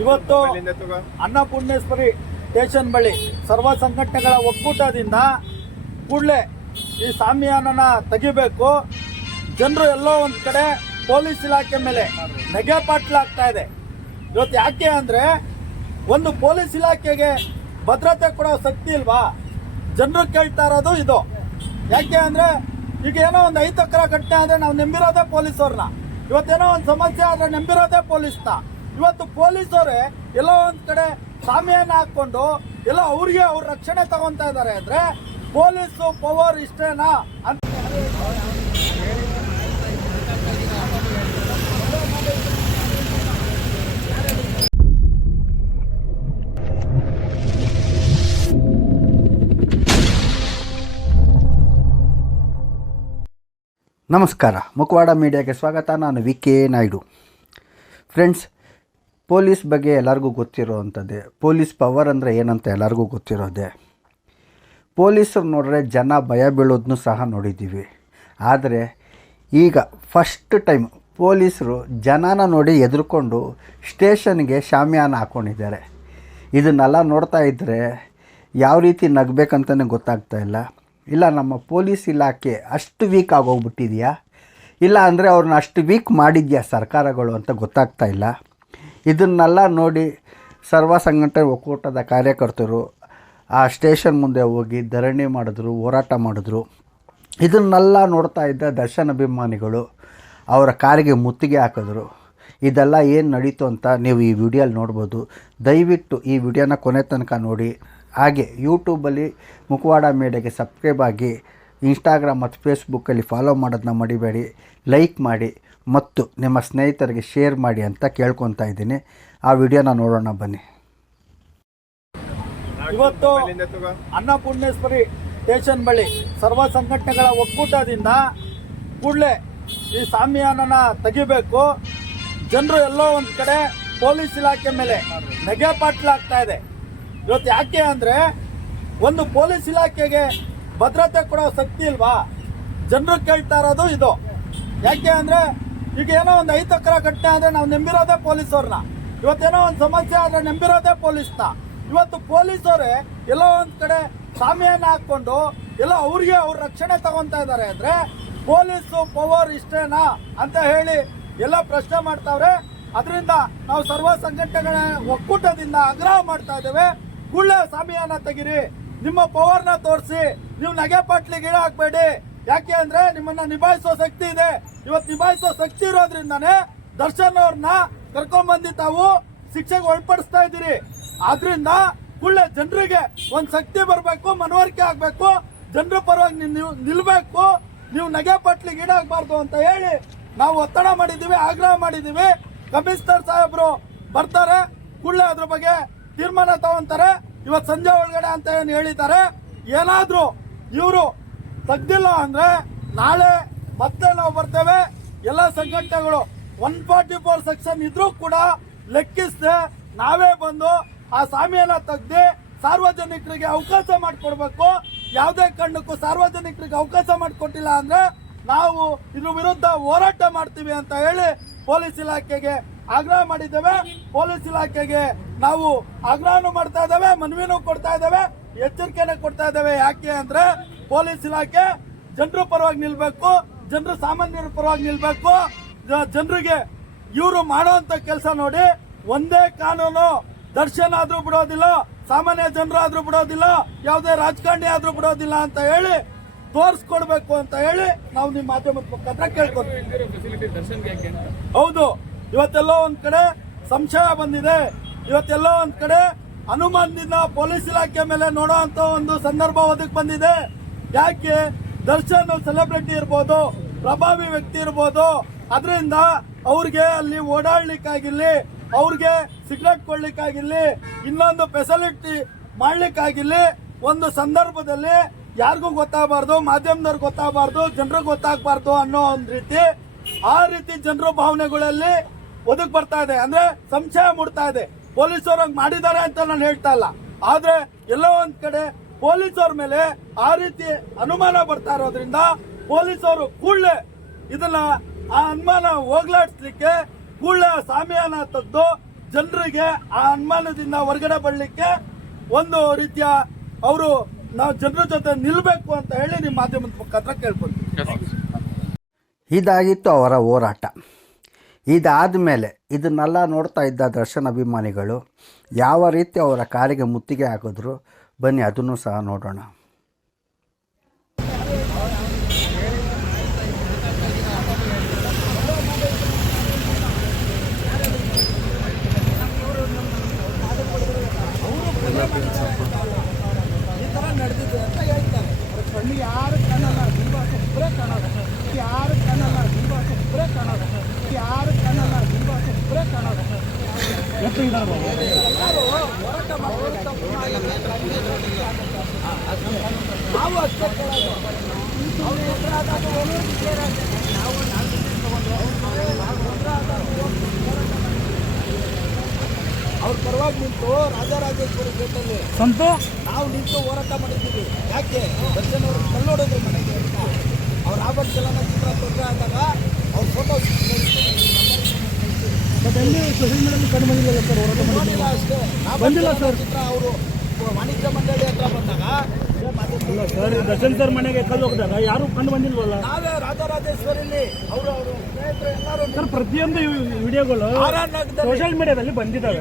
ಇವತ್ತು ಅನ್ನಪೂರ್ಣೇಶ್ವರಿ ಸ್ಟೇಷನ್ ಬಳಿ ಸರ್ವ ಸಂಘಟನೆಗಳ ಒಕ್ಕೂಟದಿಂದ ಕೂಡಲೇ ಈ ಶಾಮಿಯಾನನ ತೆಗಿಬೇಕು. ಜನರು ಎಲ್ಲೋ ಒಂದು ಕಡೆ ಪೊಲೀಸ್ ಇಲಾಖೆ ಮೇಲೆ ನೆಗೆ ಪಾಟ್ಲಾಗ್ತಾ ಇದೆ. ಇವತ್ತು ಯಾಕೆ ಅಂದರೆ ಒಂದು ಪೊಲೀಸ್ ಇಲಾಖೆಗೆ ಭದ್ರತೆ ಕೊಡೋ ಶಕ್ತಿ ಇಲ್ವಾ? ಜನರು ಕೇಳ್ತಾ ಇರೋದು ಇದು. ಯಾಕೆ ಅಂದರೆ ಈಗ ಏನೋ ಒಂದು ಅಹಿತಕರ ಘಟನೆ ಆದರೆ ನಾವು ನಂಬಿರೋದೇ ಪೊಲೀಸವ್ರನ್ನ. ಇವತ್ತೇನೋ ಒಂದು ಸಮಸ್ಯೆ ಆದರೆ ನಂಬಿರೋದೇ ಪೊಲೀಸ್ನ. ಇವತ್ತು ಪೊಲೀಸರೇ ಎಲ್ಲೋ ಒಂದು ಕಡೆ ಶಾಮಿಯಾನ ಹಾಕೊಂಡು ಎಲ್ಲೋ ಅವ್ರಿಗೆ ಅವ್ರ ರಕ್ಷಣೆ ತಗೊಂತಾ ಇದ್ದಾರೆ ಅಂದರೆ ಪೊಲೀಸು ಪವರ್ ಇಷ್ಟೇನಾ ಅಂತ. ನಮಸ್ಕಾರ, ಮುಖವಾಡ ಮೀಡಿಯಾಗೆ ಸ್ವಾಗತ. ನಾನು ವಿ.ಕೆ. ನಾಯ್ಡು. ಫ್ರೆಂಡ್ಸ್, ಪೊಲೀಸ್ ಬಗ್ಗೆ ಎಲ್ಲರಿಗೂ ಗೊತ್ತಿರೋವಂಥದ್ದೇ. ಪೊಲೀಸ್ ಪವರ್ ಅಂದರೆ ಏನಂತ ಎಲ್ಲರಿಗೂ ಗೊತ್ತಿರೋದೆ. ಪೊಲೀಸರು ನೋಡಿದ್ರೆ ಜನ ಭಯ ಬೀಳೋದನ್ನು ಸಹ ನೋಡಿದ್ದೀವಿ. ಆದರೆ ಈಗ ಫಸ್ಟ್ ಟೈಮ್ ಪೊಲೀಸರು ಜನನ ನೋಡಿ ಹೆದರ್ಕೊಂಡು ಸ್ಟೇಷನ್ಗೆ ಶಾಮಿಯಾನ ಹಾಕ್ಕೊಂಡಿದ್ದಾರೆ. ಇದನ್ನೆಲ್ಲ ನೋಡ್ತಾ ಇದ್ದರೆ ಯಾವ ರೀತಿ ನಗಬೇಕಂತಲೇ ಗೊತ್ತಾಗ್ತಾ ಇಲ್ಲ. ಇಲ್ಲ ನಮ್ಮ ಪೊಲೀಸ್ ಇಲಾಖೆ ಅಷ್ಟು ವೀಕ್ ಆಗೋಗ್ಬಿಟ್ಟಿದೆಯಾ, ಇಲ್ಲ ಅಂದರೆ ಅವ್ರನ್ನ ಅಷ್ಟು ವೀಕ್ ಮಾಡಿದ್ಯಾ ಸರ್ಕಾರಗಳು ಅಂತ ಗೊತ್ತಾಗ್ತಾ ಇಲ್ಲ. ಇದನ್ನೆಲ್ಲ ನೋಡಿ ಸರ್ವ ಸಂಘಟನೆ ಒಕ್ಕೂಟದ ಕಾರ್ಯಕರ್ತರು ಆ ಸ್ಟೇಷನ್ ಮುಂದೆ ಹೋಗಿ ಧರಣಿ ಮಾಡಿದ್ರು, ಹೋರಾಟ ಮಾಡಿದ್ರು. ಇದನ್ನೆಲ್ಲ ನೋಡ್ತಾ ಇದ್ದ ದರ್ಶನ್ ಅಭಿಮಾನಿಗಳು ಅವರ ಕಾರಿಗೆ ಮುತ್ತಿಗೆ ಹಾಕಿದ್ರು. ಇದೆಲ್ಲ ಏನು ನಡೀತು ಅಂತ ನೀವು ಈ ವಿಡಿಯೋಲಿ ನೋಡ್ಬೋದು. ದಯವಿಟ್ಟು ಈ ವಿಡಿಯೋನ ಕೊನೆ ತನಕ ನೋಡಿ. ಹಾಗೆ ಯೂಟ್ಯೂಬಲ್ಲಿ ಮುಖವಾಡ ಮೀಡಿಯಾಗೆ ಸಬ್ಸ್ಕ್ರೈಬ್ ಆಗಿ, ಇನ್ಸ್ಟಾಗ್ರಾಮ್ ಮತ್ತು ಫೇಸ್ಬುಕ್ಕಲ್ಲಿ ಫಾಲೋ ಮಾಡೋದನ್ನ ಮರಿಬೇಡಿ. ಲೈಕ್ ಮಾಡಿ ಮತ್ತು ನಿಮ್ಮ ಸ್ನೇಹಿತರಿಗೆ ಶೇರ್ ಮಾಡಿ ಅಂತ ಕೇಳ್ಕೊತಾ ಇದ್ದೀನಿ. ಆ ವಿಡಿಯೋನ ನೋಡೋಣ ಬನ್ನಿ. ಇವತ್ತು ಅನ್ನಪೂರ್ಣೇಶ್ವರಿ ಸ್ಟೇಷನ್ ಬಳಿ ಸರ್ವ ಸಂಘಟನೆಗಳ ಒಕ್ಕೂಟದಿಂದ ಕೂಡಲೇ ಈ ಶಾಮಿಯಾನನ ತೆಗಿಬೇಕು. ಜನರು ಎಲ್ಲೋ ಒಂದು ಕಡೆ ಪೊಲೀಸ್ ಇಲಾಖೆ ಮೇಲೆ ನೆಗೆ ಪಾಟ್ಲಾಗ್ತಾ ಇದೆ. ಇವತ್ತು ಯಾಕೆ ಅಂದರೆ ಒಂದು ಪೊಲೀಸ್ ಇಲಾಖೆಗೆ ಭದ್ರತೆ ಕೊಡೋ ಶಕ್ತಿ ಇಲ್ವಾ? ಜನರು ಕೇಳ್ತಾ ಇರೋದು ಇದು. ಯಾಕೆ ಅಂದರೆ ಈಗ ಏನೋ ಒಂದು ಅಹಿತಕರ ಘಟನೆ ಆದರೆ ನಾವು ನಂಬಿರೋದೇ ಪೊಲೀಸವ್ರನ್ನ. ಇವತ್ತೇನೋ ಒಂದು ಸಮಸ್ಯೆ ಆದರೆ ನಂಬಿರೋದೇ ಪೊಲೀಸ್ನ. ಇವತ್ತು ಪೊಲೀಸರೇ ಎಲ್ಲೋ ಒಂದು ಕಡೆ ಶಾಮಿಯಾನ ಹಾಕ್ಕೊಂಡು ಎಲ್ಲೋ ಅವ್ರಿಗೆ ಅವ್ರ ರಕ್ಷಣೆ ತಗೊಂತಾ ಇದ್ದಾರೆ ಅಂದರೆ ಪೊಲೀಸು ಪವರ್ ಇಷ್ಟೇನಾ ಅಂತ ಹೇಳಿ ಎಲ್ಲ ಪ್ರಶ್ನೆ ಮಾಡ್ತಾವ್ರೆ. ಅದರಿಂದ ನಾವು ಸರ್ವ ಸಂಘಟನೆಗಳ ಒಕ್ಕೂಟದಿಂದ ಆಗ್ರಹ ಮಾಡ್ತಾ ಇದ್ದೇವೆ. ಕೂಡಲೇ ಶಾಮಿಯಾನ ತೆಗಿರಿ, ನಿಮ್ಮ ಪವರ್ನ ತೋರಿಸಿ, ನೀವು ನಗೆ ಪಾಟ್ಲಿಗೆ ಗಿಡ ಹಾಕ್ಬೇಡಿ. ಯಾಕೆ ಅಂದ್ರೆ ನಿಮ್ಮನ್ನ ನಿಭಾಯಿಸೋ ಶಕ್ತಿ ಇದೆ. ಇವತ್ತು ನಿಭಾಯಿಸೋ ಶಕ್ತಿ ಇರೋದ್ರಿಂದಾನೇ ದರ್ಶನ್ ಅವ್ರನ್ನ ಕರ್ಕೊಂಡ್ಬಂದು ತಾವು ಶಿಕ್ಷೆಗೆ ಒಳಪಡಿಸ್ತಾ ಇದ್ದೀರಿ. ಆದ್ರಿಂದ ಕೂಡಲೇ ಜನರಿಗೆ ಒಂದ್ ಶಕ್ತಿ ಬರಬೇಕು, ಮನವರಿಕೆ ಆಗ್ಬೇಕು, ಜನರ ಪರವಾಗಿ ನೀವು ನಿಲ್ಬೇಕು, ನೀವು ನಗೆ ಪಾಟ್ಲಿಗೆ ಗಿಡ ಹಾಕ್ಬಾರ್ದು ಅಂತ ಹೇಳಿ ನಾವು ಒತ್ತಡ ಮಾಡಿದ್ದೀವಿ, ಆಗ್ರಹ ಮಾಡಿದ್ದೀವಿ. ಕಮಿಷನರ್ ಸಾಹೇಬ್ರು ಬರ್ತಾರೆ, ಕೂಡಲೇ ಅದ್ರ ಬಗ್ಗೆ ತೀರ್ಮಾನ ತಗೊಂತಾರೆ. ಇವತ್ತು ಸಂಜೆ ಒಳಗಡೆ ಅಂತ ಏನು ಹೇಳಿದ್ದಾರೆ. ಏನಾದ್ರೂ ಇವರು ತೆಗ್ದಿಲ್ಲ ಅಂದ್ರೆ ನಾಳೆ ಮತ್ತೆ ನಾವು ಬರ್ತೇವೆ. ಎಲ್ಲ ಸಂಘಟನೆಗಳು 144 ಸೆಕ್ಷನ್ ಇದ್ರೂ ಕೂಡ ಲೆಕ್ಕಿಸದೆ ನಾವೇ ಬಂದು ಆ ಶಾಮಿಯಾನ ತೆಗ್ದು ಸಾರ್ವಜನಿಕರಿಗೆ ಅವಕಾಶ ಮಾಡಿಕೊಡ್ಬೇಕು. ಯಾವುದೇ ಕಾರಣಕ್ಕೂ ಸಾರ್ವಜನಿಕರಿಗೆ ಅವಕಾಶ ಮಾಡಿಕೊಟ್ಟಿಲ್ಲ ಅಂದ್ರೆ ನಾವು ಇದ್ರ ವಿರುದ್ಧ ಹೋರಾಟ ಮಾಡ್ತೀವಿ ಅಂತ ಹೇಳಿ ಪೊಲೀಸ್ ಇಲಾಖೆಗೆ ಆಗ್ರಹ ಮಾಡಿದ್ದೇವೆ. ಪೊಲೀಸ್ ಇಲಾಖೆಗೆ ನಾವು ಆಗ್ರಹನೂ ಮಾಡ್ತಾ ಇದ್ದೇವೆ, ಮನವಿನೂ ಕೊಡ್ತಾ ಇದ್ದೇವೆ, ಎಚ್ಚರಿಕೆನೆ ಕೊಡ್ತಾ ಇದ್ದೇವೆ. ಯಾಕೆ ಅಂದ್ರೆ ಪೊಲೀಸ್ ಇಲಾಖೆ ಜನರ ಪರವಾಗಿ ನಿಲ್ಬೇಕು, ಜನರು ಸಾಮಾನ್ಯರ ಪರವಾಗಿ ನಿಲ್ಬೇಕು. ಜನರಿಗೆ ಇವರು ಮಾಡುವಂತ ಕೆಲಸ ನೋಡಿ ಒಂದೇ ಕಾನೂನು ದರ್ಶನ್ ಆದ್ರೂ ಬಿಡೋದಿಲ್ಲ, ಸಾಮಾನ್ಯ ಜನರು ಆದ್ರೂ ಬಿಡೋದಿಲ್ಲ, ಯಾವುದೇ ರಾಜಕಾರಣಿ ಆದ್ರೂ ಬಿಡೋದಿಲ್ಲ ಅಂತ ಹೇಳಿ ತೋರಿಸ್ಕೊಡ್ಬೇಕು ಅಂತ ಹೇಳಿ ನಾವು ನಿಮ್ಮ ಮಾಧ್ಯಮದ ಮುಖಾಂತರ ಕೇಳ್ಕೊತೀವಿ. ಹೌದು, ಇವತ್ತೆಲ್ಲೋ ಒಂದ್ ಕಡೆ ಸಂಶಯ ಬಂದಿದೆ, ಇವತ್ತೆಲ್ಲೋ ಒಂದ್ ಕಡೆ ಅನುಮಾನದಿಂದ ಪೊಲೀಸ್ ಇಲಾಖೆ ಮೇಲೆ ನೋಡುವಂತ ಒಂದು ಸಂದರ್ಭ ಒದಗಿ ಬಂದಿದೆ. ಯಾಕೆ ದರ್ಶನ್ ಸೆಲೆಬ್ರಿಟಿ ಇರ್ಬೋದು, ಪ್ರಭಾವಿ ವ್ಯಕ್ತಿ ಇರ್ಬೋದು, ಅದರಿಂದ ಅವ್ರಿಗೆ ಅಲ್ಲಿ ಓಡಾಡ್ಲಿಕ್ಕಾಗಿರ್ಲಿ, ಅವ್ರಿಗೆ ಸಿಗರೇಟ್ ಕೊಡ್ಲಿಕ್ಕಾಗಿರ್ಲಿ, ಇನ್ನೊಂದು ಫೆಸಿಲಿಟಿ ಮಾಡ್ಲಿಕ್ಕಾಗಿರ್ಲಿ, ಒಂದು ಸಂದರ್ಭದಲ್ಲಿ ಯಾರಿಗೂ ಗೊತ್ತಾಗಬಾರ್ದು, ಮಾಧ್ಯಮದವ್ರಿಗೆ ಗೊತ್ತಾಗಬಾರ್ದು, ಜನರಿಗೆ ಗೊತ್ತಾಗಬಾರ್ದು ಅನ್ನೋ ಒಂದು ರೀತಿ, ಆ ರೀತಿ ಜನರ ಭಾವನೆಗಳಲ್ಲಿ ಒದಗಿ ಬರ್ತಾ ಇದೆ. ಅಂದ್ರೆ ಸಂಶಯ ಮೂಡ್ತಾ ಇದೆ. ಪೊಲೀಸರು ಮಾಡಿದ್ದಾರೆ ಅಂತ ನಾನು ಹೇಳ್ತಾ ಇಲ್ಲ, ಆದ್ರೆ ಎಲ್ಲೋ ಒಂದ್ ಕಡೆ ಪೊಲೀಸರ ಮೇಲೆ ಆ ರೀತಿ ಅನುಮಾನ ಬರ್ತಾ ಇರೋದ್ರಿಂದ ಪೊಲೀಸರು ಕೂಡಲೇ ಇದನ್ನ ಆ ಅನುಮಾನ ಹೋಗ್ಲಾಡಿಸ್ಲಿಕ್ಕೆ ಕೂಡಲೇ ಶಾಮಿಯಾನ ತೆಗೆದು ಜನರಿಗೆ ಆ ಅನುಮಾನದಿಂದ ಹೊರಗಡೆ ಬರಲಿಕ್ಕೆ ಒಂದು ರೀತಿಯ ಅವರು ನಾವು ಜನರ ಜೊತೆ ನಿಲ್ಲಬೇಕು ಅಂತ ಹೇಳಿ ನಿಮ್ಮ ಮಾಧ್ಯಮದ ಮುಖಾಂತರ ಕೇಳ್ಕೊಂತೀವಿ. ಇದಾಗಿತ್ತು ಅವರ ಹೋರಾಟ. ಇದಾದ ಮೇಲೆ ಇದನ್ನೆಲ್ಲ ನೋಡ್ತಾ ಇದ್ದ ದರ್ಶನ್ ಅಭಿಮಾನಿಗಳು ಯಾವ ರೀತಿ ಅವರ ಕಾಲಿಗೆ ಮುತ್ತಿಗೆ ಹಾಕಿದ್ರು ಬನ್ನಿ ಅದನ್ನು ಸಹ ನೋಡೋಣ. ಈ ಥರ ನಡೆದಿದೆ ಅಂತ ಹೇಳ್ತಾರೆ. ಕಣ್ಣು ಯಾರು ಕಾಣಲ್ಲ, ಒಬ್ಬರೇ ಕಾಣೋದು. ಯಾರು ಕಾಣಲ್ಲ, ಒಬ್ಬರೇ ಕಾಣೋದು. ಯಾರು ಕಾಣಲ್ಲ, ಒಬ್ಬರೇ ಕಾಣೋದು. ಎಲ್ಲರೂ ಹೋರಾಟ ಮಾಡುವಂತ ನಾವು ಅಷ್ಟೇ ಕೇಳೋದು. ಅವ್ರು ಎದುರಾದಾಗ ನಾವು ಅವ್ರ ಪರವಾಗಿ ನಿಂತು ರಾಜರಾಜೇಶ್ವರಿ ಗೇಟಲ್ಲಿ ನಾವು ನಿಂತು ಹೋರಾಟ ಮಾಡಿದ್ದೀವಿ. ಯಾಕೆ ದರ್ಶನ್ ಅವರು ಕಲ್ಲೋಡಿದ್ರು ಮನೆಗೆ ಅಂತ. ಅವ್ರ ಆಭರಣ ಚಲನಚಿತ್ರ ತೊಂದರೆ ಆದಾಗ ಅವ್ರ ಫೋಟೋ ನೋಡಿಲ್ಲ ಅಷ್ಟೇ. ಬಂದಿಲ್ಲ ಸರ್ ಚಿತ್ರ ಅವರು ವಾಣಿಜ್ಯ ಮಂಡಳಿ ಹತ್ರ ಬಂದಾಗ ದರ್ಶನ್ ಸರ್ ಮನೆಗೆ ಕಲ್ಲು ಹೋಗಿದಾಗ ಯಾರು ಕಂಡು ಬಂದಿಲ್ವಲ್ಲ. ನಾವೇ ರಾಜರಾಜೇಶ್ವರಿಲಿ ಅವರು ಸ್ನೇಹಿತರು ಎಲ್ಲರೂ ಸರ್ ಪ್ರತಿಯೊಂದು ವಿಡಿಯೋಗಳು ಸೋಷಿಯಲ್ ಮೀಡಿಯಾದಲ್ಲಿ ಬಂದಿದ್ದಾವೆ.